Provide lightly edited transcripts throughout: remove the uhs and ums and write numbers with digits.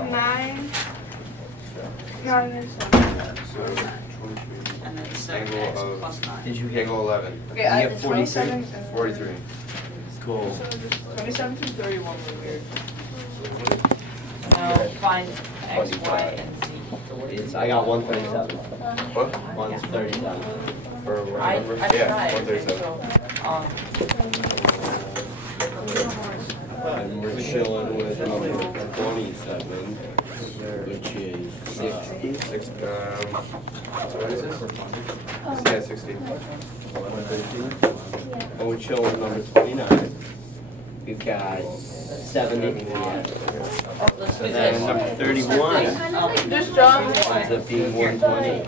9. 9 and 7. So 23. And then Angle 7x of- plus 9. Did you get? Angle 11. Okay, You I have 43? 43. Cool. 27 through 31 were weird. Now find x, y, and z. I got 137. What? 137. For what I number? tried Yeah, it, 137. so, And we're chilling with number 27, which is 60. So what is this? Yeah, 60. 113. And we're chilling with number 29. We've got 70. So then number 31 Just John. ends up being 120.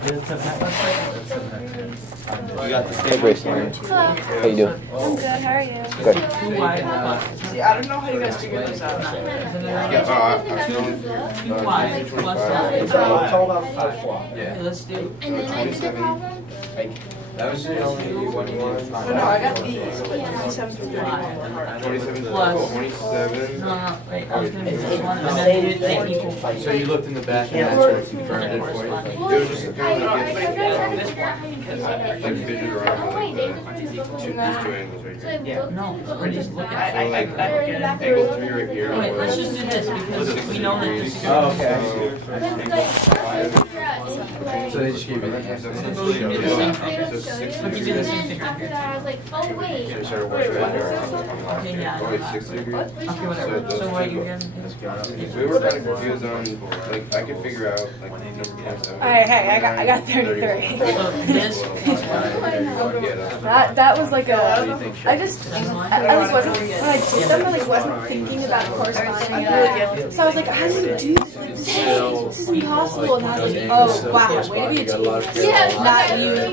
You got the stable sign. How you doing? I'm good. How are you? Good. 2y plus See, I don't know how you guys figured this out. Yeah, 2y plus 9. It's all about flop. Okay, let's do. And then I did the problem. That was the only one you wanted. No, I got these, but 27 through 31. 27. Plus. 27. No, wait, I was going to do this one, and then they equal. So you looked in the back and that's what confirmed it for you? It was just apparently I like tried to figure out how you do it. fidget around Oh, wait, with they like just these two angles right So here. I looked No, we're just looking So at like at angle 3 right here. Wait, let's was just do this because we know that this is. Oh, okay. So they just gave you the So we can do the same thing. So 60. We can do the same thing right after here. that, I was like, oh wait. So we started working on it. Okay, yeah. Oh, wait, 60 degrees. Okay, whatever. So what are you getting? We were kind of confused on, like, I could figure out, like, number 27. Alright, hey, I got 33. So this is That was like a. I just wasn't when I did them. I like wasn't thinking about corresponding. So I was like, how do you do this? Like, this is impossible. And I was like, oh wow, way to be a genius. Yeah, Not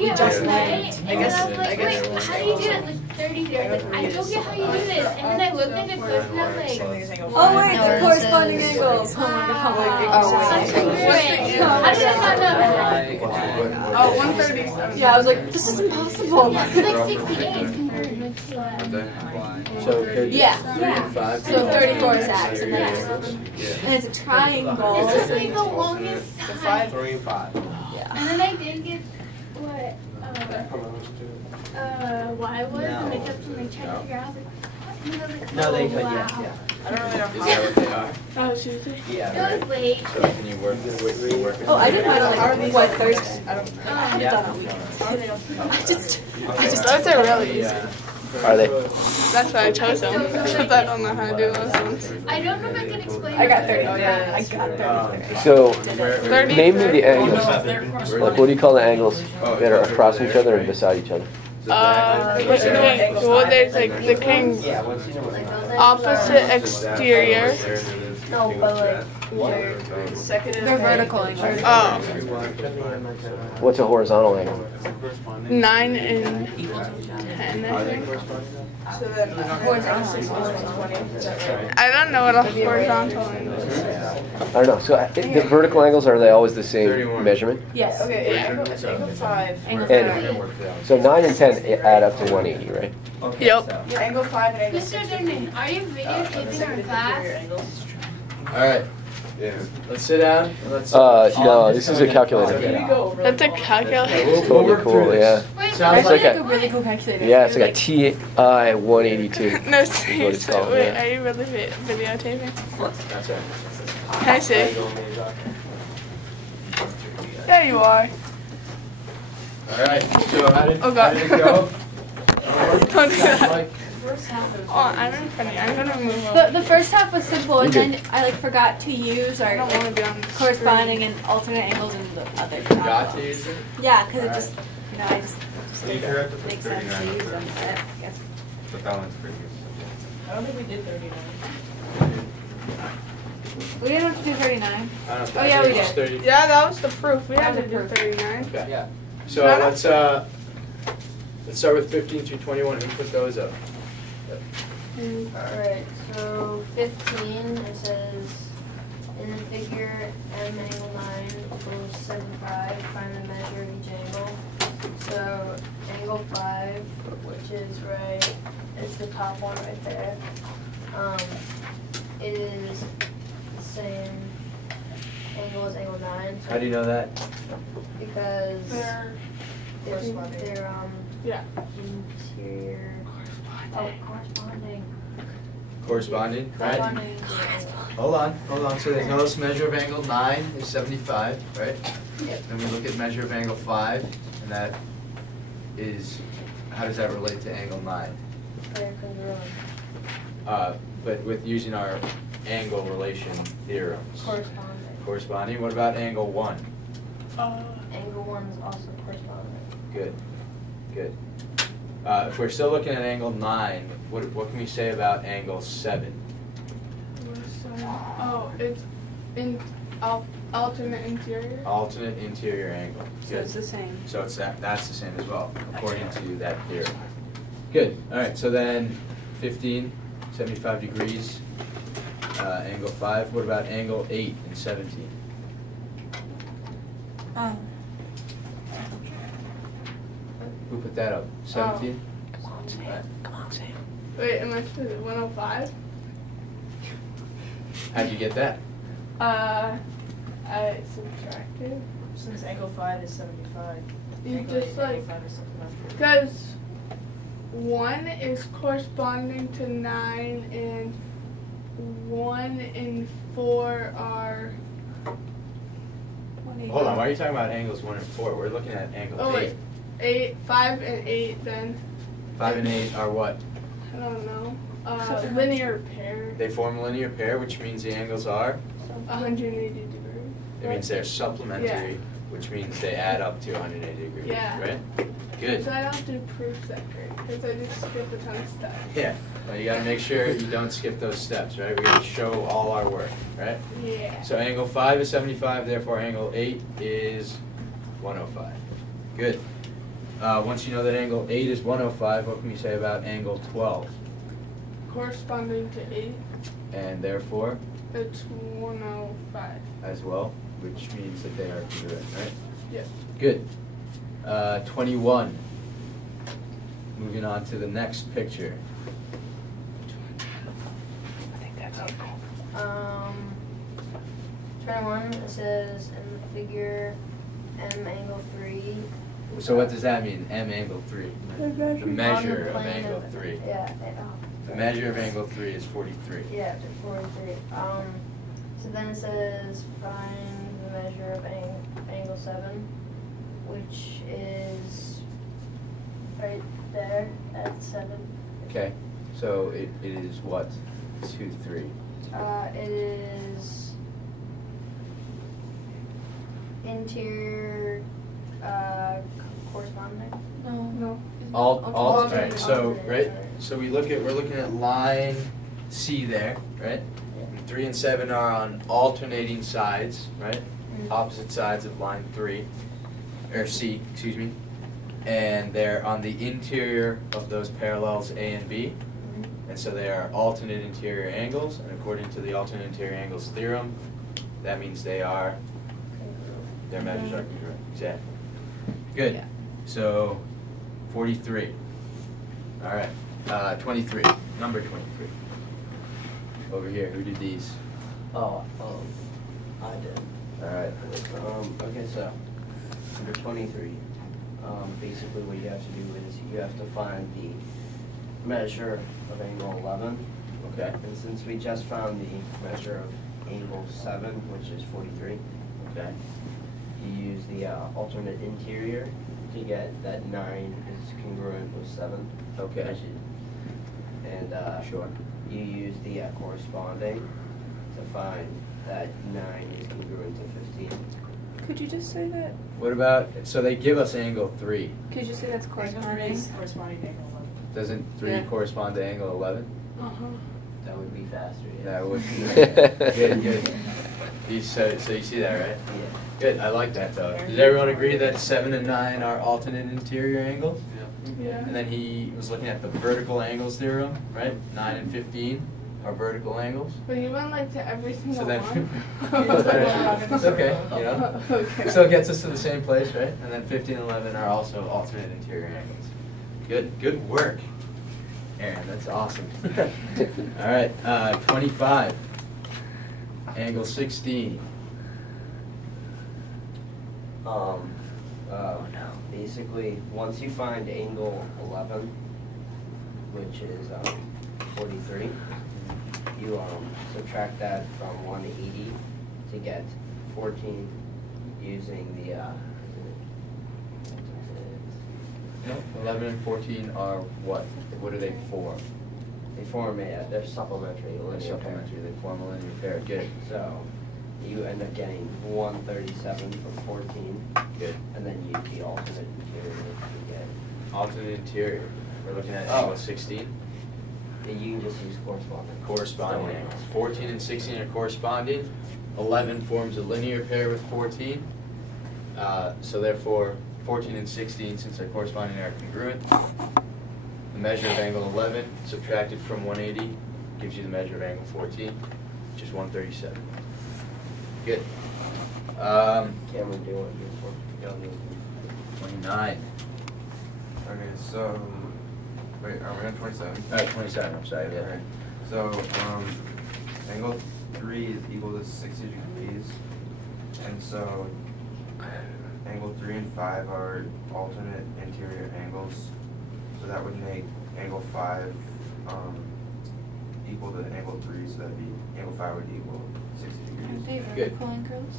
you, just me. I guess. How do you do it? Like 30 there. Like I don't get how you do this. And then I looked at the question and I was like, Oh, wait, the corresponding angles. Oh my god. How did I not know? Oh, 137. Yeah, I was like, this is impossible. It's like 68 compared with So could Yeah. 3 and 5. So 34 is X, and then and it's a triangle. This is like the longest time. 3 and 5. Yeah. And then I did get what Y was, and they kept on like trying to figure out. I was like, what? And I was like, No, they oh, could, wow. yeah. I don't really know Is that what they are? Oh, Tuesday. Yeah. It was late. So can you work it? Oh, I did mine on like what Thursday. I don't. Yeah. I just Those are really easy. Yeah. Are they? That's why I chose them. Because I don't know how to do those ones. I don't know if I can explain. I got it. 30. Oh yeah, I got 33. So, 30. name me the angles. They're Like, what do you call the angles that are across each other and beside each other? What's the thing? Well, there's like the king Yeah, what's the number? opposite exterior. No, but like they're vertical angles. Oh, What's a horizontal angle? 9 and 10, I think. So then horizontal. I don't know what a horizontal angle is. I don't know. So, the vertical angles, are they always the same measurement? Yes. Okay, Angle 5. Angle And 5. so 9 and 10 add up to 180, right? Yep. Angle 5 and angle Mr. Durden, are you videotaping our class? Alright, Yeah. let's sit down. and Let's, No, this is a calculator. That's a calculator. We'll Totally work cool, through yeah. this. Wait, Sounds It's like like a really cool calculator. Yeah, it's like a TI 182. No, seriously. called, Wait, yeah. are you really videotaping? That's right. Can I see? There you are. Alright, so how did, Oh, God. how did it go? Don't do that. Like, Oh, I'm in front of you. I'm gonna move over. The first half was simple, and You then I like forgot to use I our don't want to be on the corresponding and alternate angles in the other. got to use it? Yeah, because it just, I just You correct it for makes sense to 39. use them. I guess. But that one's pretty good. I don't think we did 39. We didn't have to do 39. I don't know. Oh, yeah, we Just did. 30. Yeah, that was the proof. We had That to was do the proof. 39. Okay. Yeah. So let's start with 15 through 21 and put those up. Alright, so 15, it says, in the figure, M angle 9 equals 75, find the measure of each angle. So, angle 5, which is right, it's the top one right there. It is the same How do you know that? Because They're, they're yeah. interior. Corresponding. Corresponding, right? Corresponding. Hold on. So they tell us measure of angle 9 is 75, right? Yep. Then we look at measure of angle 5, and that is, how does that relate to angle 9? They're congruent. But with using our angle relation theorems. Corresponding. Corresponding. What about angle 1? Angle 1 is also corresponding. Good. If we're still looking at angle 9, what can we say about angle 7? Oh, it's in alternate interior. Alternate interior angle. So Good. it's the same. So it's that's the same as well, according to that theory. Good. All right. So then 15, 75 degrees, angle 5. What about angle 8 and 17? Who put that up? 17? Come on, Sam. Wait, am I supposed to 105? How'd you get that? I subtracted. Since angle 5 is 75. You Angle just 8, like, angle 5 is 75. because 1 is corresponding to 9 and 1 and 4 are. Hold on. Why are you talking about angles 1 and 4? We're looking at angle 8. Wait, 5 and 8 then. 5 and 8 are what? I don't know. Linear pair. They form a linear pair, which means the angles are. 180 degrees. It means they're supplementary, Yeah. which means they add up to 180 degrees. Yeah. Right? Good. So I don't do proofs that great because I just skip a ton of stuff. Yeah. Well, you gotta make sure you don't skip those steps, right? We gotta show all our work, right? Yeah. So angle 5 is 75, therefore angle 8 is 105. Good. Once you know that angle 8 is 105, what can we say about angle 12? Corresponding to 8, And therefore, it's 105. as well, which means that they are congruent, right? Yep. Good. 21. Moving on to the next picture. 21, it says in the figure M angle 3. So what does that mean, M angle 3? The measure of plane angle of- 3. Yeah. The measure of angle 3 is 43. Yeah, 43. So then it says find the measure of angle 7, which is right there at 7. Okay, so it is what? 2, 3. It is interior corresponding. No. Alright, so Alternate. so we're looking at line C there, right? And 3 and 7 are on alternating sides, right? Opposite sides of line 3, or C, excuse me. And they're on the interior of those parallels A and B. And so they are alternate interior angles, and according to the alternate interior angles theorem, that means their measures are congruent. Exactly. Good. Yeah. So 43. All right. 23. Number 23. Over here. Who did these? Oh, I did. All right. Okay, so number 23. Basically, what you have to do is you have to find the measure of angle 11. Okay. And since we just found the measure of angle 7, which is 43, Okay. you use the alternate interior to get that 9 is congruent with 7. Okay. Which is, and Sure. you use the corresponding to find that 9 is congruent to 15. Could you just say that? What about? So they give us angle 3. Could you say that's corresponding? Corresponding to angle 11. Doesn't 3 Yeah. correspond to angle 11? That would be faster, yes. That would. Good. So you see that, right? Yeah. Good. I like that though. Does everyone agree that 7 and 9 are alternate interior angles? Yeah. And then he was looking at the vertical angles theorem, right? 9 and 15 are vertical angles. But you went like to every single So then, one. it's okay, you know. Okay. Still gets us to the same place, right? And then 15 and 11 are also alternate interior angles. Good work, Aaron. That's awesome. All right, 25, angle 16. Basically, once you find angle 11, which is 43, you subtract that from 180 to get 14 using the 11 and 14 are what? What are they for? they form they're supplementary linear pair. Supplementary, they form a linear pair. Good. So you end up getting 137 from 14. Good. And then you the alternate interior you get. Alternate interior. We're looking at Oh. angle 16. You can just use corresponding. Corresponding angles. 14 and 16 are corresponding. 11 forms a linear pair with 14. So therefore, 14 and 16, since they're corresponding, are congruent. The measure of angle 11 subtracted from 180 gives you the measure of angle 14, which is 137. Good. Cameron, do you want to do for 29. Okay, so, wait, are we on 27? 27, I'm sorry. Yeah. Alright, so, angle 3 is equal to 60 degrees, and so angle 3 and 5 are alternate interior angles, so that would make angle 5 equal to angle 3, so that'd be, angle 5 would equal 60 Aren't degrees. they Good. vertical angles?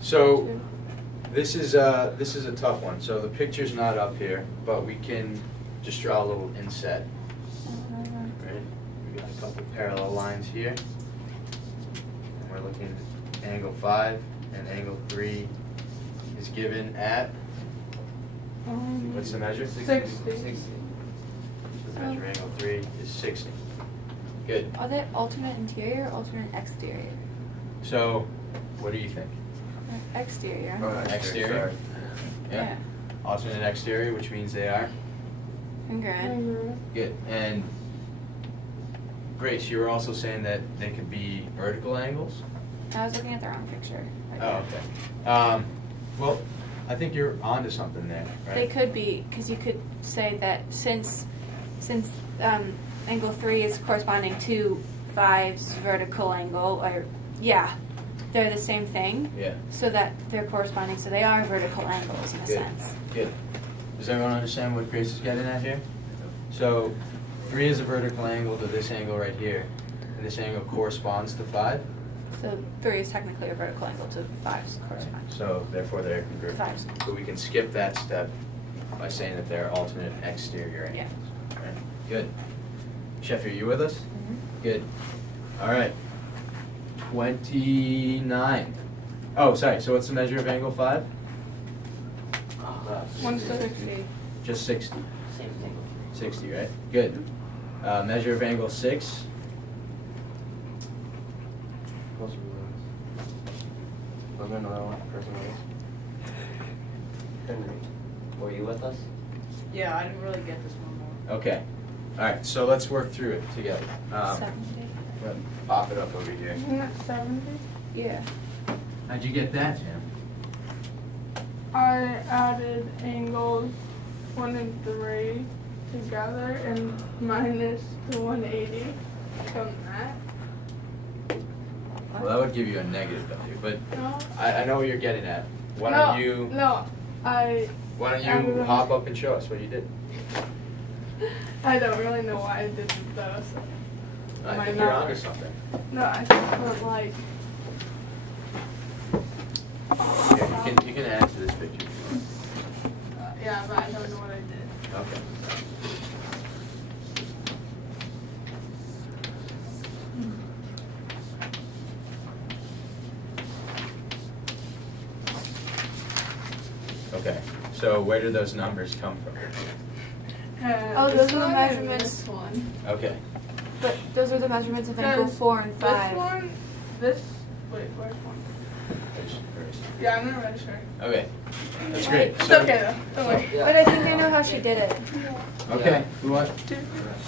So too? this is a tough one. So the picture's not up here, but we can just draw a little inset. Right? We got a couple parallel lines here, and we're looking at angle 5 and angle 3 is given at, what's the measure? 60. 60. The measure of angle 3 is 60. Good. Are they alternate interior or alternate exterior? So what do you think? Exterior. Oh, Exterior? sorry. Yeah. Alternate exterior, which means they are? Congruent. Good. And Grace, you were also saying that they could be vertical angles? I was looking at the wrong picture. Oh, okay. Well, I think you're onto something there, right? They could be, because you could say that since angle 3 is corresponding to 5's vertical angle, or yeah, they're the same thing. Yeah. So that they're corresponding, so they are vertical angles in a Good. sense. Good. Does everyone understand what Grace is getting at here? So 3 is a vertical angle to this angle right here, and this angle corresponds to 5. So 3 is technically a vertical angle to 5's corresponding. So therefore they're congruent. 5's. So we can skip that step by saying that they're alternate exterior angles. Yeah. Right. Good. Chef, are you with us? Mm-hmm. Good. All right. 29. Oh, sorry. So what's the measure of angle 5? 160. Just 60. Same thing. 60, right? Good. Measure of angle 6. Was there another one? Person Henry, were you with us? Yeah, I didn't really get this one more. Okay. All right. So let's work through it together. 70. We'll pop it up over here. Isn't that 70? Yeah. How'd you get that, Jim? I added angles 1 and 3 together and minus the 180 from that. Well, that would give you a negative value, but No. I know what you're getting at. Why no, don't you I hop up and show us what you did? I don't really know why I did it though. So. I Why think you're not? onto something. No, I just put like. Here, you can add to this picture. Yeah, but I don't know what I did. Okay. Okay. So where do those numbers come from? Oh, This those are the one and measurements. This one. Okay. But those are the measurements of angle Because 4 and 5. This one. This. Wait, where's one? Yeah, I'm not really sure. Okay. That's great. It's So- okay though. Don't worry. But I think I know how she did it. Okay. Who wants?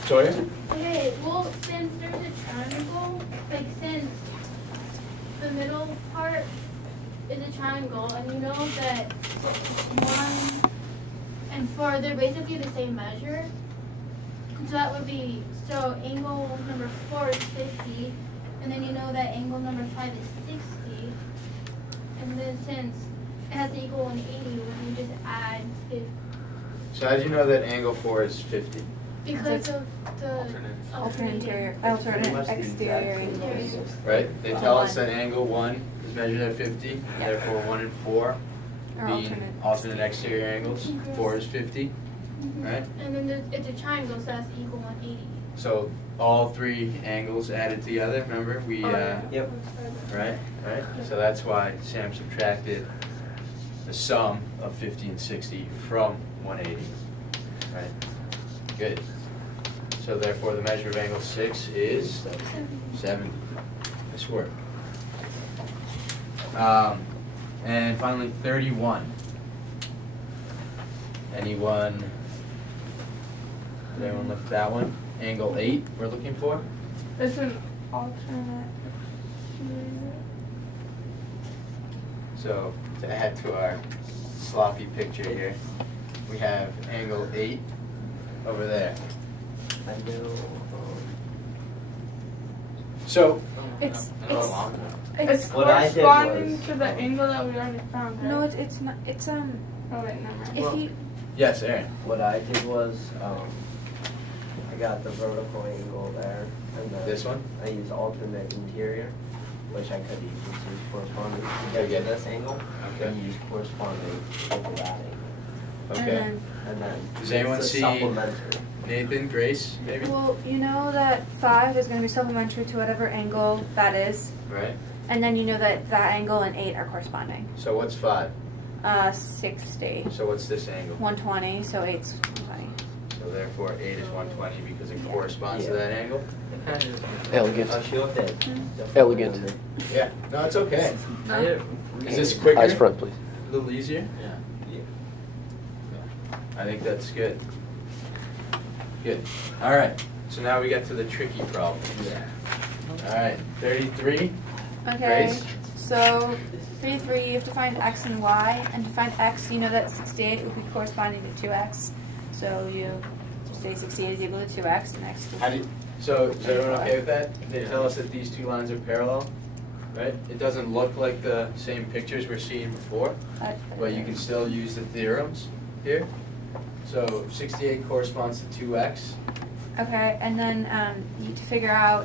Sawyer? Okay, well, since there's a triangle, like since the middle part is a triangle, and you know that 1 and 4, they're basically the same measure. So that would be, so angle number 4 is 50, and then you know that angle number 5 is 60. And then since has to equal 180 when you just add it So how do you know that angle 4 is 50? because of the Alternate interior, alternate exterior angles. Right? They tell us that angle 1 is measured at 50, Yeah. therefore 1 and 4 Or being alternate exterior angles. 4 is 50, right? And then it's a triangle, so that's equal 180. So all 3 angles added together, remember? We, Yep. right? So that's why Sam subtracted the sum of 50 and 60 from 180, right? Good. So therefore the measure of angle 6 is 70. Nice work. And finally 31. Anyone? Did anyone look at that one? Angle 8 we're looking for? It's an alternate. So to add to our sloppy picture here, we have angle 8 over there. I know. So It's It's What I did corresponding was- to the angle that we already found, right? no, it's not. It's Oh wait, never mind. if you yes, Aaron. What I did was, I got the vertical angle there, and then This one? I used alternate interior, which I could use corresponding to Okay. get to this angle, Okay. and use corresponding over that angle. Okay. And then Does anyone it's a see supplementary. Nathan, Grace, maybe? well, you know that 5 is going to be supplementary to whatever angle that is, Right. and then you know that that angle and 8 are corresponding. So what's 5? 60, So what's this angle? 120, so 8's 120. So therefore 8 is 120 because it corresponds to that angle? Elegant. Oh, she looked at Elegant. Yeah. No, it's okay. I did it for Is this free. quicker? Eyes front, please. A little easier? Yeah. I think that's good. Good. All right. So now we get to the tricky problem. Yeah. All right. 33. Okay, Grace? so 33, you have to find x and y, and to find x, you know that 68 would be corresponding to 2x, so you just say 68 is equal to 2x, and x is... How do you, so is everyone okay with that? They tell us that these 2 lines are parallel, right? It doesn't look like the same pictures we're seeing before, but you can still use the theorems here. So 68 corresponds to 2x. Okay, and then you need to figure out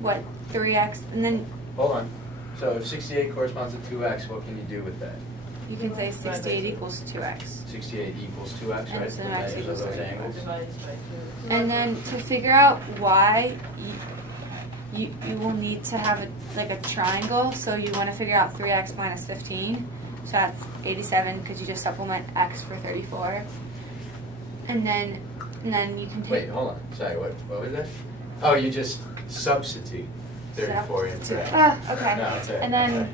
what 3x, and then Hold on. So if 68 corresponds to 2x, what can you do with that? you can say 68 equals 2x. 68 equals 2x, And right? so The x measures equals of those 3. angles. And then to figure out y, you will need to have a triangle, so you want to figure out 3x minus 15, so that's 87 because you just supplement x for 34. And then you can take... Wait, hold on. Sorry, what was that? Oh, you just substitute 34 in for x. Okay. No, it's alright. And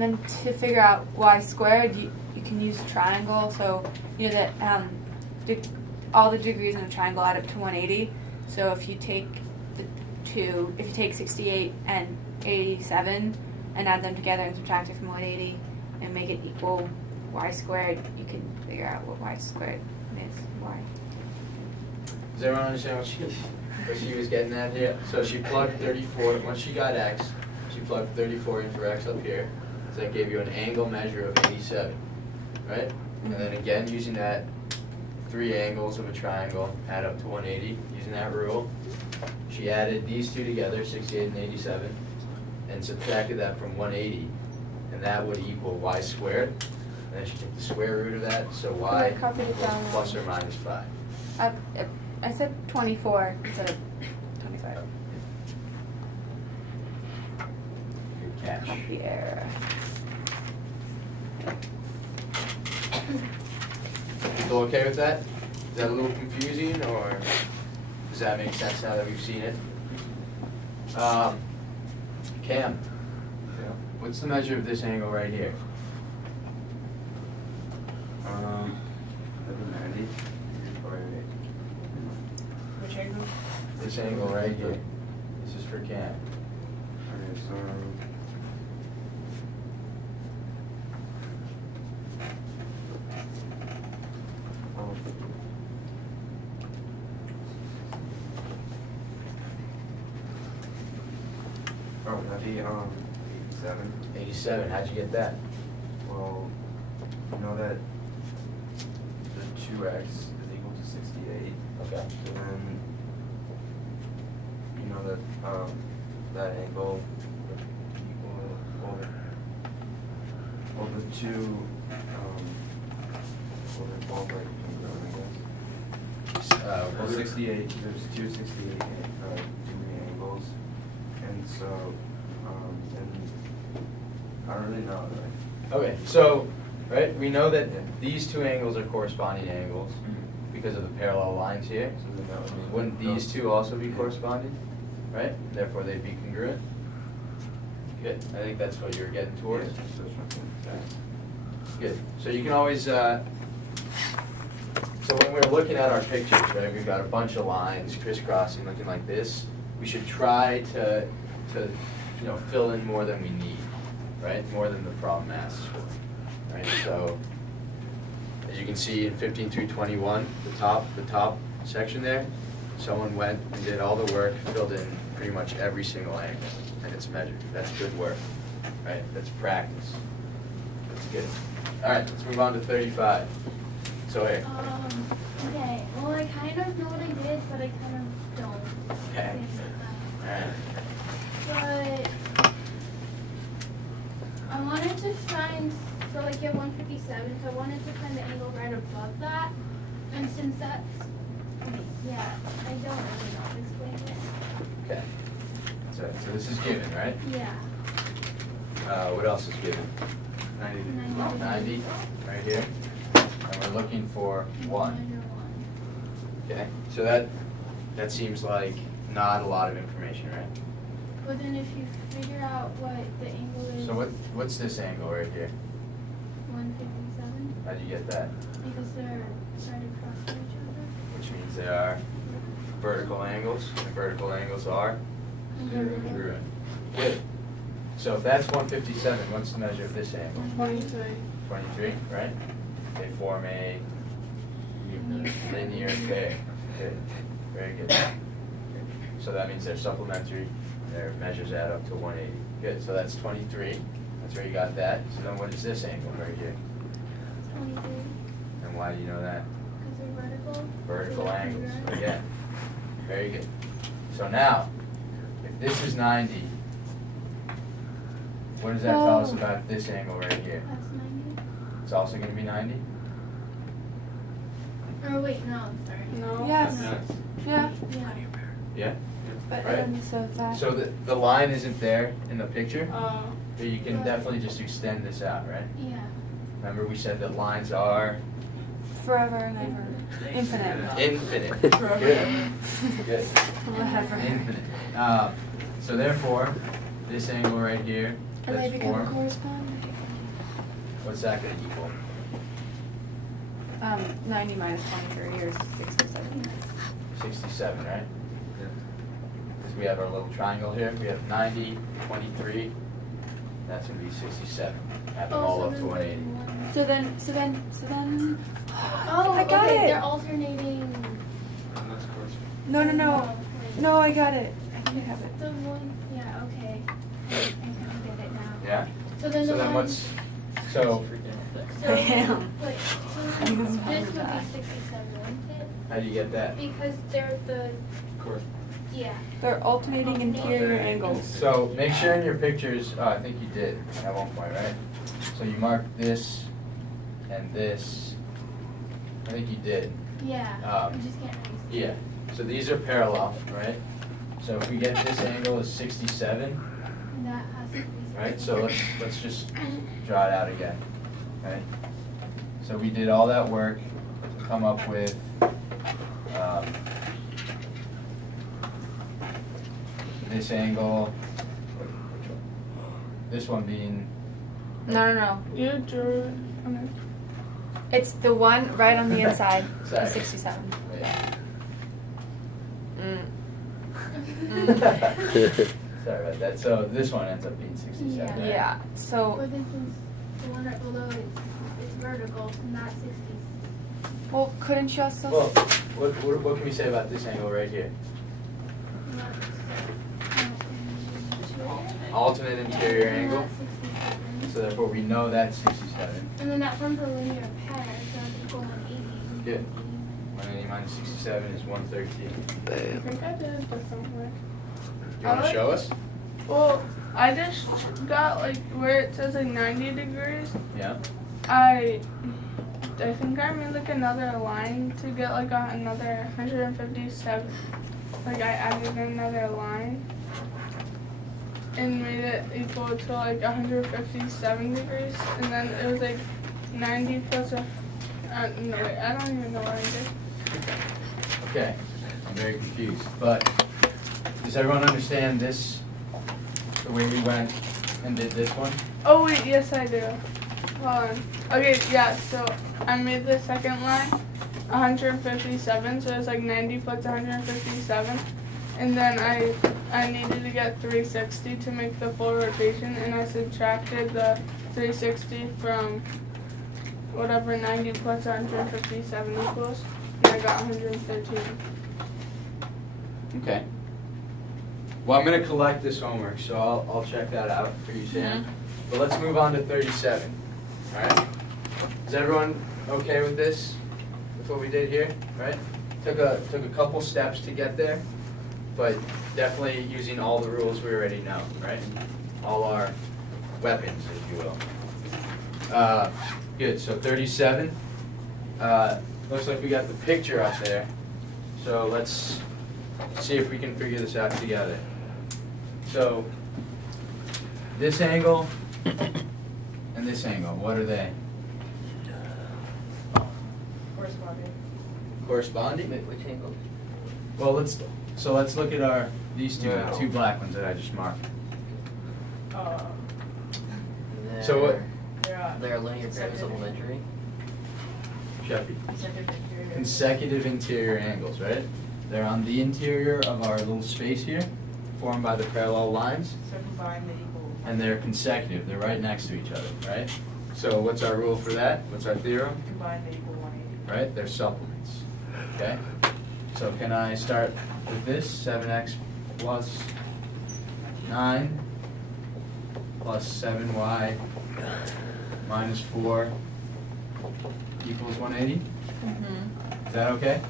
then to figure out y squared, you can use triangle. So you know that all the degrees in a triangle add up to 180. So if you take if you take 68 and 87 and add them together and subtract it from 180 and make it equal y squared, you can figure out what y squared is. Y. Does everyone understand what she was getting at here? So she plugged 34, once she got x, she plugged 34 in for x up here. So that gave you an angle measure of 87, right? And then again, using that 3 angles of a triangle, add up to 180, using that rule. She added these 2 together, 68 and 87, and subtracted that from 180, and that would equal y squared. And then she took the square root of that, so y I copied it equals down. plus or minus 5. I said 24 instead of 25. Good catch. Copy error. People okay with that? Is that a little confusing, or does that make sense now that we've seen it? Cam, what's the measure of this angle right here? 90. Which angle? This angle right here. This is for Cam. Okay, so that'd be 87. 87. How'd you get that? Well, you know that the 2x is equal to 68. Okay. And then you know that that angle would equal the two both like congruent, I guess. Well, 68. There's two 68 degree angles, and so and I don't really know. Right? Okay, so right, we know that these two angles are corresponding angles because of the parallel lines here. So then that would mean Wouldn't these two also be corresponding? Right? Therefore they'd be congruent? Good. I think that's what you're getting towards. Okay. Good. So you can always, so when we're looking at our pictures, right, we've got a bunch of lines crisscrossing looking like this. We should try to you know, fill in more than we need, right? More than the problem asks for, right? So as you can see in 15 through 21, the top section there, someone went and did all the work, filled in pretty much every single angle, and it's measured. That's good work, right? That's practice. That's good. All right, let's move on to 35. So here. Okay. Well, I kind of know what I did, but I kind of don't. Okay. All right. But I wanted to find, so like you have 157, so I wanted to find the angle right above that. And since that's, yeah, I don't really know how to explain it. Okay. So this is given, right? Yeah. What else is given? 90. 90, right here. And we're looking for 1. Measure 1. Okay. So that seems like not a lot of information, right? But then if you figure out what the angle is, So what's this angle right here? 157, How'd you get that? because they're right across from each other. Which means they are vertical angles. And vertical angles are congruent. Good. So if that's 157, what's the measure of this angle? 23. 23, right? They form a linear pair. Good. Very good. So that means they're supplementary. Their measures add up to 180. Good. So that's 23. That's where you got that. So then what is this angle right here? 23, And why do you know that? because they're vertical. Vertical So they're angles. congruent. Again. Very good. So now, if this is 90, what does that tell us about this angle right here? That's 90. It's also going to be 90? Or wait, no, sorry. No. Yes. Yeah. Yeah. Yeah? But Right. so that. So the line isn't there in the picture, Oh. but you can definitely just extend this out, right? Yeah. Remember we said that lines are Forever and ever. Infinite. infinite. Good. Good. Whatever. Infinite. So therefore, this angle right here, And they that's become formed, corresponding. what's that going to equal? 90 minus 23 or 67. 67, right? Because we have our little triangle here. We have 90, 23. That's going to be 67. Add them all up to 180. So then. Oh, I got okay, it. they're alternating. No. Wait. No, I got it. I think I have it. The one, yeah, okay. I kind of get it now. Yeah? So then So the then one, what's, so so, I am. wait, so I then remember this would that. be 67, wouldn't it? how do you get that? Because they're the, yeah. They're alternating interior angles. So make sure in your pictures, I think you did at one point, right? So you marked this and this. I think you did. Yeah, you just can't really see. Yeah. So these are parallel, right? So if we get this angle is 67, And that has to be. right? So let's just draw it out again, right? So we did all that work to come up with this angle. Which one? This one being No. You drew it on it. It's the one right on the inside. Sorry. The 67. yeah. Mm. Sorry about that. So this one ends up being 67. Yeah. Right? Yeah. So, But then since the one right below it's vertical, not 60. well, couldn't you also? Well, what can we say about this angle right here? alternate interior And angle. that's 67. So therefore we know that's 67. And then that forms a linear pair, so it's equal 180. Good. 180 minus 67 is 113. I think I did it somewhere. You want to show us? Well, I just got like where it says like 90 degrees. Yeah. I think I made like another line to get like another 157. Like I added another line and made it equal to like 157 degrees, and then it was like 90 plus a. No wait, I don't even know what I did. Okay. I'm very confused. But does everyone understand this? The way we went and did this one? Oh wait, yes I do. Hold on. Okay, yeah, so I made the second line 157, so it's like 90 plus 157. And then I needed to get 360 to make the full rotation, and I subtracted the 360 from whatever 90 plus 157 equals, and I got 113. Okay. Well, I'm going to collect this homework, so I'll check that out for you, Sam. But let's move on to 37. All right? Is everyone okay with this? With what we did here? Right? Took a couple steps to get there, but definitely using all the rules we already know, right? All our weapons, if you will. Good. So 37. Looks like we got the picture up there. So let's see if we can figure this out together. So this angle and this angle, what are they? Corresponding? Which angle? Well, let's look at these two black ones that I just marked. So what? They're linear pairs supplementary. Sheffy. Consecutive interior angles, right? They're on the interior of our little space here, formed by the parallel lines. So combine the equal. And they're consecutive. They're right next to each other, right? So what's our rule for that? What's our theorem? Combine the equal 180. Right? They're supplements. Okay? So can I start with this? 7x plus 9 plus 7y minus 4 equals 180? Is that okay?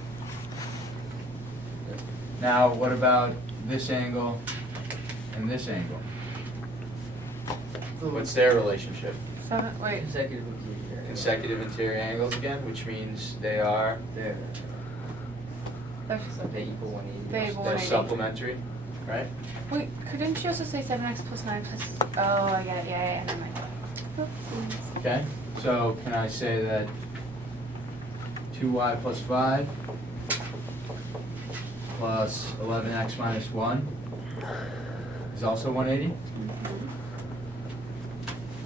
Now, what about this angle and this angle? What's their relationship? Wait. Consecutive interior angles again, which means they are They equal 180. They equal they're 180. supplementary, right? Wait, couldn't you also say 7x plus 9 plus... Oh, I get it. Yeah, never mind. Okay, so can I say that 2y plus 5 plus 11x minus 1 is also 180?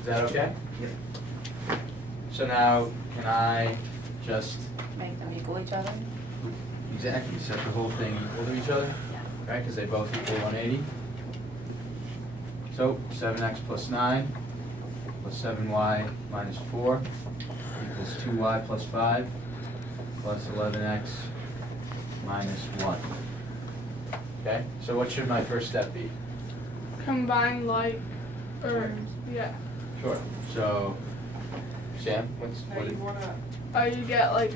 Is that okay? Yep. So now, can I just Make them equal each other? exactly set the whole thing equal to each other? Yeah. Right, because they both equal 180. So 7x plus 9 plus 7y minus 4 equals 2y plus 5 plus 11x minus 1. Okay, so what should my first step be? Combine like, or yeah. Sure. So, Sam, what You get like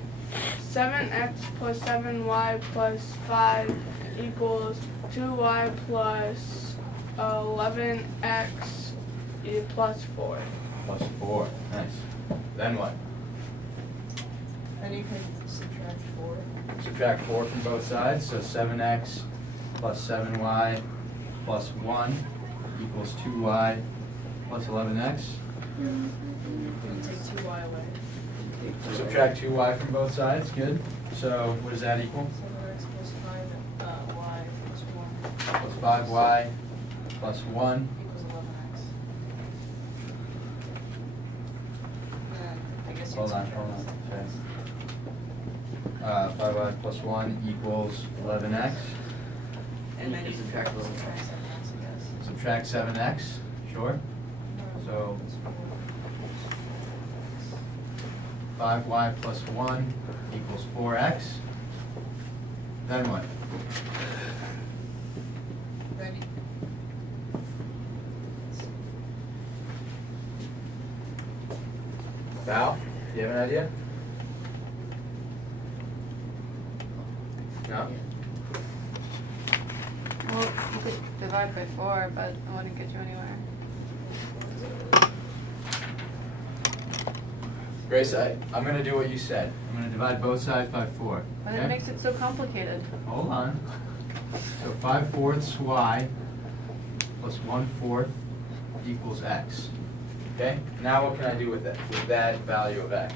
7x plus 7y plus 5 equals 2y plus 11x plus 4. plus 4. Nice. Then what? And you can subtract 4. Subtract 4 from both sides, so 7x plus 7y plus 1 equals 2y plus 11x. You take 2y away. Subtract 2y from both sides, good. So what does that equal? 7x plus 5y plus 1 Plus 5y plus 1. equals 11x. And I guess you Hold on. subtract Sorry. 5y plus 1 equals 11x. And then you subtract 7x, I guess. Subtract 7x, sure. So 5y plus 1 equals 4x. Then what? Then Val, do you have an idea? No? Well, you could divide by 4, but it wouldn't get you anywhere. Grace, I'm gonna do what you said. I'm gonna divide both sides by 4. But okay? it makes it so complicated. Hold on. So 5/4 y plus 1/4 equals x. Okay? Now what can I do with it? With that value of x?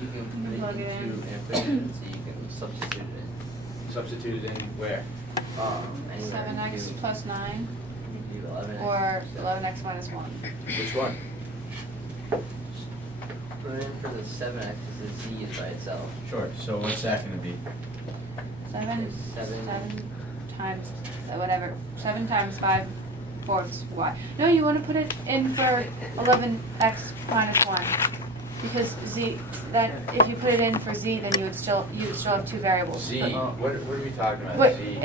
You can Plug make it it in. to infinite, so you can substitute it in. Substitute it in where? Anywhere. 7x plus 9, You do 11x. or 11x minus 1. Which one? Put it in for the 7x, because the z is by itself. Sure. So what's that gonna be? 7 Seven. times, whatever, 7 times 5/4 y. No, you want to put it in for 11x minus 1. Because z, that if you put it in for z, then you would still have 2 variables. Z. But- What are we talking about? But Z.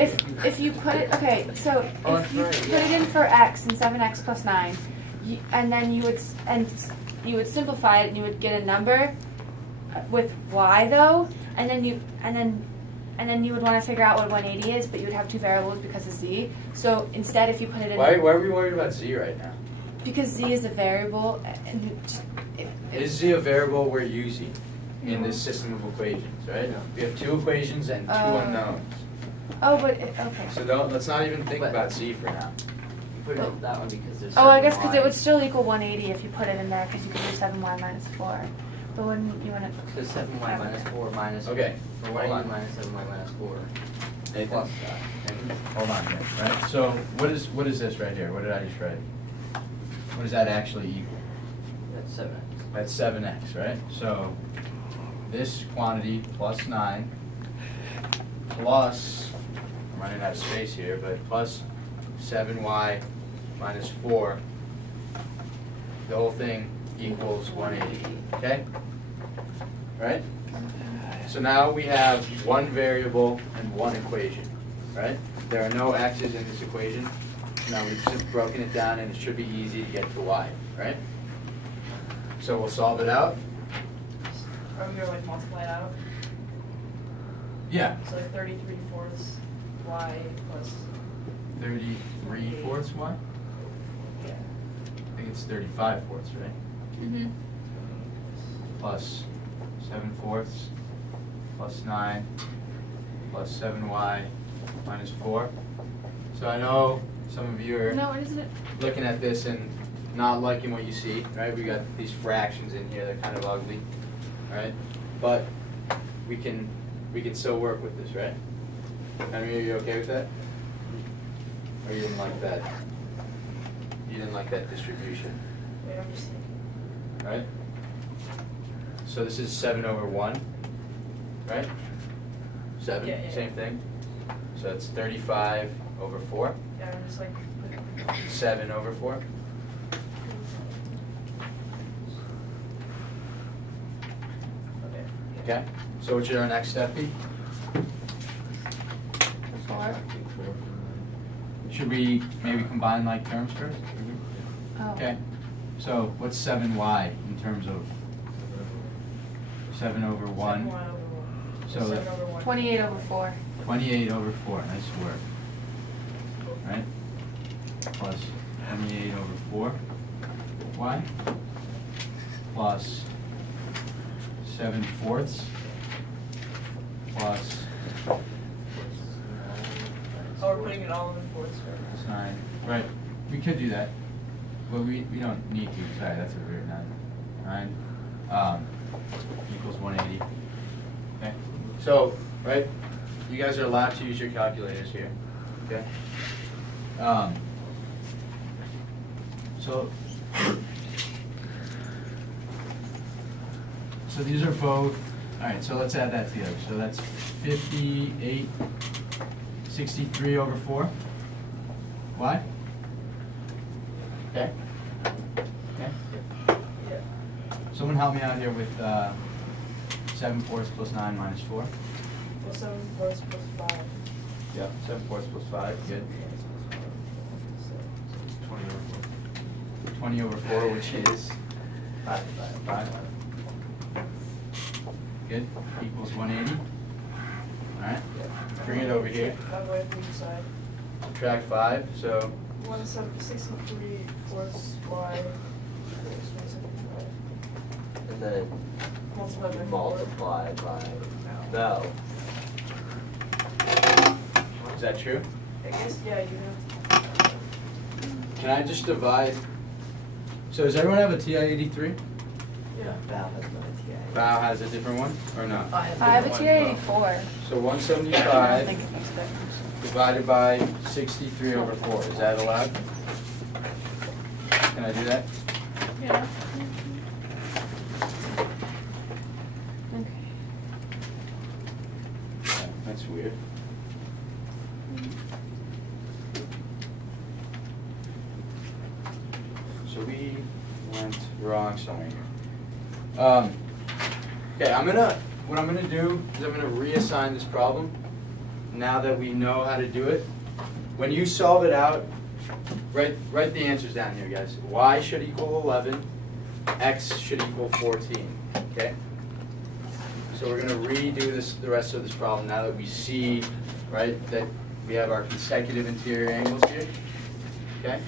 if you put it, okay, so Oh, if that's you right, put yeah. it in for x and 7x plus 9, and then you would simplify it and you would get a number with y though, and then you would want to figure out what 180 is, but you would have 2 variables because of z. So instead, if you put it in, Why are we worried about z right now? because z is a variable, and you just, Is z a variable we're using in this system of equations, right? No. We have 2 equations and 2 unknowns. oh, but okay. So let's not even think But- about z for now. You put it in that one because there's. Oh, I certain guess because it would lines. still equal 180 if you put it in there, because you could do 7y minus 4. But wouldn't you want to? So 7y minus 4 minus. Okay, For hold 180 on. minus 7y minus 4. Nathan, Plus that. hold on here, right? So what is this right here? What did I just write? What does that actually equal? That's 7x. That's 7x, right? So this quantity plus 9 plus, I'm running out of space here, but plus 7y minus 4, the whole thing equals 180, okay? Right? So now we have 1 variable and 1 equation, right? There are no x's in this equation. Now we've just broken it down and it should be easy to get to y, right? So we'll solve it out. Are we gonna like multiply it out? Yeah, So like 33/4 y plus, 33/4 y? yeah. I think it's 35/4, right? Mm-hmm. Plus 7/4 plus 9 plus 7y minus 4. So I know some of you are No, isn't it? looking at this and not liking what you see, right? We got these fractions in here, they're kind of ugly, right? But we can still work with this, right? I mean, are you okay with that? Or you didn't like that? You didn't like that distribution, Wait, I'm just thinking. right? So this is 7/1, right? 7, Yeah, yeah. same thing. So it's 35/4, Yeah, I'm just like. 7/4. Okay. Okay, so what should our next step be? 4. Should we maybe combine like terms first? Oh. Okay, so what's 7y in terms of 7/1? 7y over 1. So 7 over 1. 28/4. 28/4, nice work. Right? Plus 28/4 y plus 7/4 plus Oh, we're putting it all in the fourths, right? That's 9. Right, we could do that, but we don't need to. Sorry, that's a weird 9. 9 equals 180. Okay, so, right, you guys are allowed to use your calculators here. Okay. So these are both, all right, so let's add that together. So that's 63/4. Why? Okay. Okay. Yeah. Someone help me out here with 7/4 plus 9 minus 4. Well, 7/4 plus 5. Yeah, 7/4 plus 5, good. 20/4, which is 5. Good, equals 180. Alright, bring it over here. 5 away from each side. Subtract 5, so 163 plus y. And then Multiplied by 4. multiply by, no. is that true? I guess, yeah, you have to. Can I just divide? So does everyone have a TI-83? Yeah. Val has no TA. Val has a different one, or not? I have a TI-84. So I 175 think it makes a difference. divided by 63 over 4. Is that allowed? Can I do that? Yeah. That's weird. So we went wrong somewhere here. Okay, what I'm gonna do is I'm gonna reassign this problem now that we know how to do it. When you solve it out, write the answers down here, guys. Y should equal 11, X should equal 14, okay? So we're going to redo the rest of this problem now that we see, right, that we have our consecutive interior angles here. Okay?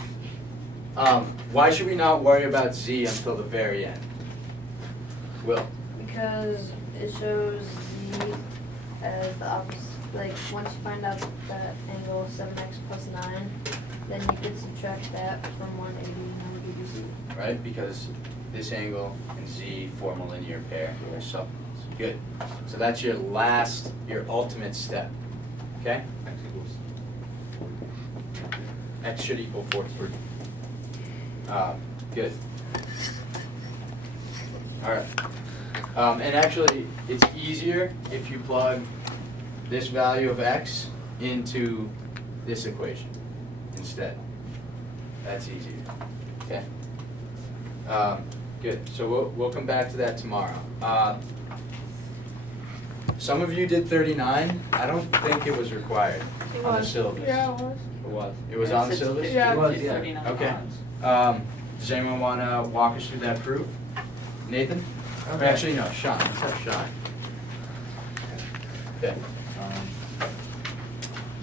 Why should we not worry about Z until the very end? Will? Because it shows Z as the opposite. Like, once you find out that angle 7x plus 9, then you could subtract that from 180 and that would give you Z. Right? Because this angle and Z form a linear pair or supplements. Good. So that's your ultimate step. Okay? X should equal 14. Good. All right. And actually, it's easier if you plug this value of X into this equation instead. That's easier. Okay? Good. So we'll come back to that tomorrow. Some of you did 39. I don't think it was required on the syllabus. Yeah, it was. It was. It was on the syllabus? Yeah. It was, yeah. Okay. Does anyone want to walk us through that proof? Nathan? Okay. Or actually, no, Sean. Let's have Sean. Okay.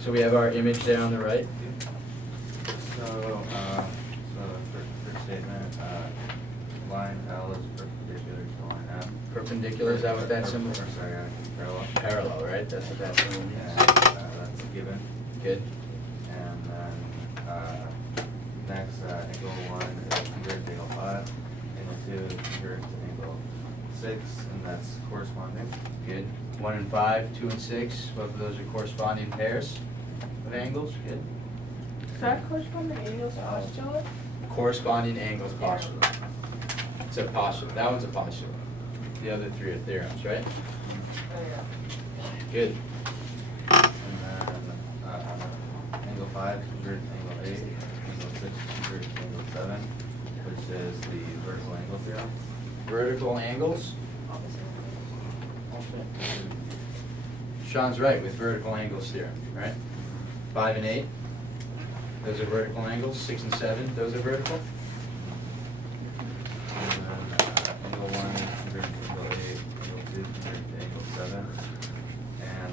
So we have our image there on the right. So first statement, line L is perpendicular to line M. Perpendicular, is that what that symbol? Or sorry, parallel. Parallel, right? That's what that symbol means. And that's given. Good. And then next, angle 1 is congruent to angle 5. Angle 2 is congruent to angle 6, and that's corresponding. Good. 1 and 5, 2 and 6, both of those are corresponding pairs of angles. Good. Is that corresponding angles postulate? Corresponding angles postulate. It's a postulate. That one's a postulate. The other three are theorems, right? Good. And then angle 5 is congruent to angle 8. Angle 6 is congruent to angle 7, which is the vertical angle theorem. Vertical angles. Sean's right with vertical angles theorem, right? 5 and 8, those are vertical angles. 6 and 7, those are vertical. And then angle 1 is congruent to angle 8, angle 2 is congruent to angle 7. And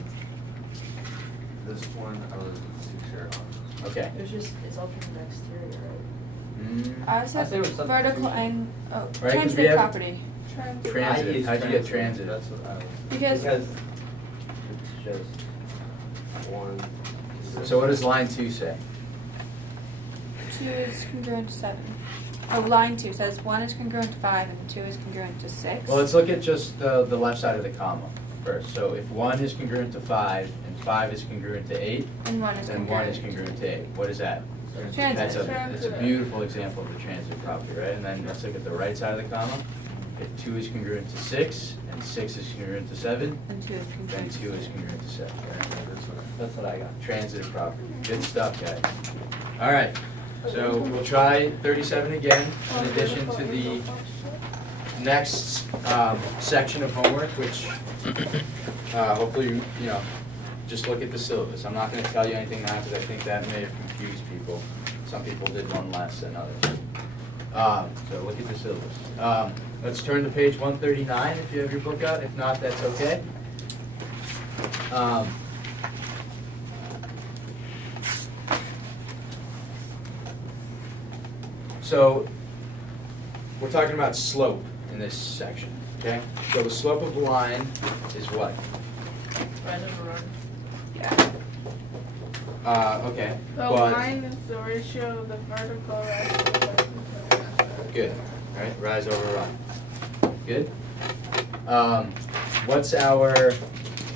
this one I was too sure on. Okay. It's alternate exterior, right? I said said vertical angle. Oh, Right, 'cause we transitive have- property. Transitive. How'd you get transitive? That's what I was. Because Because it's just one. So what does line 2 say? 2 is congruent to 7. Oh, line 2 says 1 is congruent to 5 and 2 is congruent to 6. Well, let's look at just the left side of the comma first. So if 1 is congruent to 5 and 5 is congruent to 8, and 1 is then 1 is congruent to 8. What is that? Transitive. That's a beautiful example of the transitive property, right? And then let's look at the right side of the comma. If 2 is congruent to 6 and 6 is congruent to 7, And 2 is then congruent to 2 is congruent to 7, right? That's what I got. Transitive property. Good stuff, guys. All right, so we'll try 37 again in addition to the next section of homework, which hopefully, you know, just look at the syllabus. I'm not going to tell you anything now because I think that may have confused people. Some people did one less than others. So look at the syllabus. Let's turn to page 139 if you have your book out. If not, that's okay. So we're talking about slope in this section, okay? So the slope of the line is what? Rise over run. Okay. The but line is the ratio of the vertical rise to the horizontal. good. All right, rise over run. Good. What's our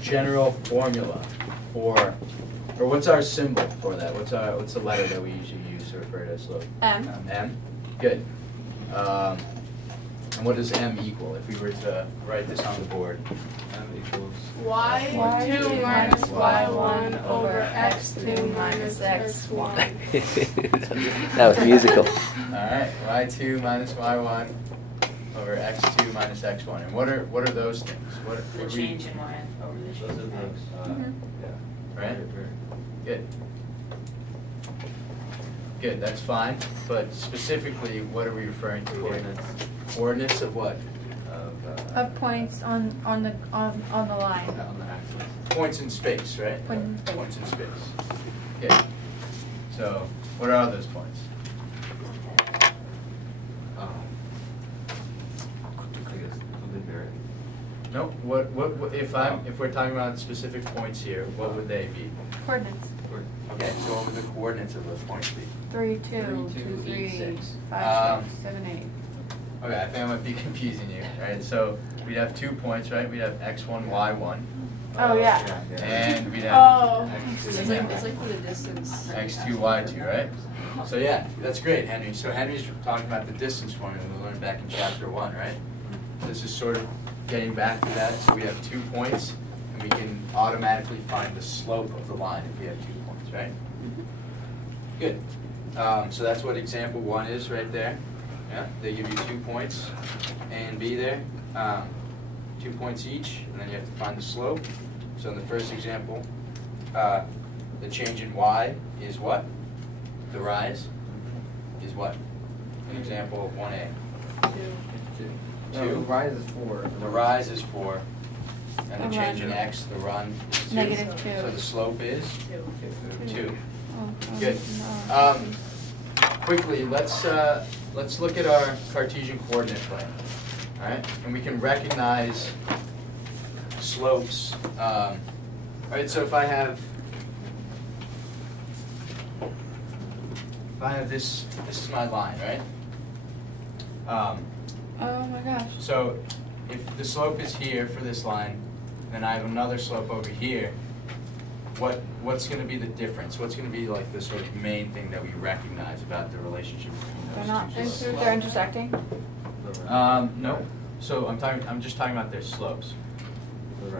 general formula for, or what's our symbol for that? What's the letter that we usually use to refer to a slope? M. M. Good. And what does M equal if we were to write this on the board? M equals y2 minus y1 over x2 minus x1. That was musical. All right, y2 minus y1 over x2 minus x1. And what are those things? The change in y over the change those are in x. yeah. Right? Good. Good, that's fine. But specifically, what are we referring to here? Coordinates Coordinates of what? Of points on the line. On the axis. Points in space, right? Point in space. Points in space. Okay. So, what are those points? Nope. What if we're talking about specific points here, what would they be? Coordinates. Okay, so what would the coordinates of those points be? 3, 2, 3, 2, 3, 6. 5, 6, 7, 8. Okay, I think I might be confusing you, right? So we'd have 2 points, right? We'd have x1, y1. Oh, yeah. And we'd have Oh. It's like for the distance. x2, y2, right? So yeah, that's great, Henry. So Henry's talking about the distance formula we learned back in chapter 1, right? This is sort of getting back to that. So we have 2 points, and we can automatically find the slope of the line if we have 2 points, right? Good. So that's what example 1 is right there. Yeah, they give you 2 points, A and B there, 2 points each, and then you have to find the slope. So in the first example, the change in y is what? The rise is what? An example of 1A. 2. 2. No, the rise is 4. The rise is 4, and the The change run. in x, the run, is 2. -2. So the slope is 2. Oh, Good. no. Quickly, let's look at our Cartesian coordinate plane. All right, and we can recognize slopes. All right, so if I have this is my line, right? Oh my gosh. So if the slope is here for this line, then I have another slope over here, what's going to be the difference? What's going to be like the sort of main thing that we recognize about the relationship between They're those not. two slopes? They're intersecting. No. So I'm just talking about their slopes.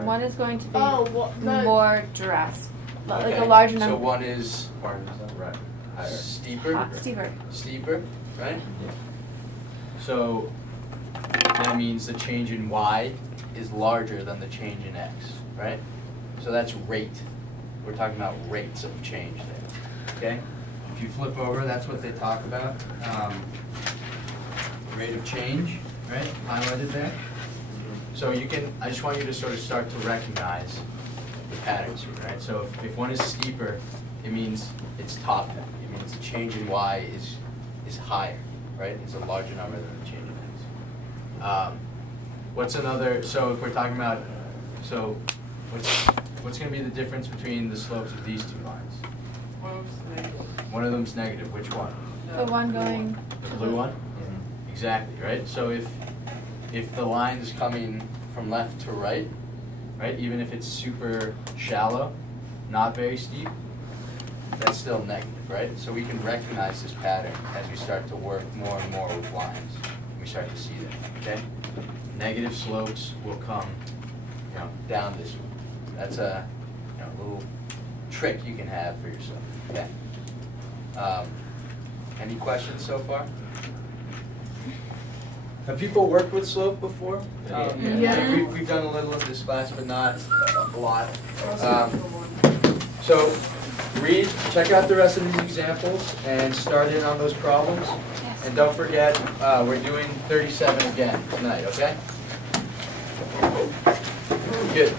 One is going to be more dress, like Okay. a larger So number. one is Right. Higher. steeper. Steeper. Steeper, right? So that means the change in y is larger than the change in x, right? So that's rate. We're talking about rates of change there, okay? If you flip over, that's what they talk about. Rate of change, right? Highlighted there. So you can, I just want you to sort of start to recognize the patterns here, right? So if one is steeper, it means it's top heavy. It means the change in y is higher, right? It's a larger number than the change in x. What's another, so if we're talking about, so what's going to be the difference between the slopes of these 2 lines? One of them's negative. Which one? The one going. The blue one? Exactly, right? So if the line is coming from left to right, even if it's super shallow, not very steep, that's still negative, right? So we can recognize this pattern as we start to work more and more with lines. We start to see them, okay? Negative slopes will come, down this way. That's a little trick you can have for yourself, okay? Any questions so far? Have people worked with slope before? Yeah. We've done a little of this class, but not a lot. So check out the rest of these examples and start in on those problems. Yes. And don't forget, we're doing 37 again tonight, okay? Good.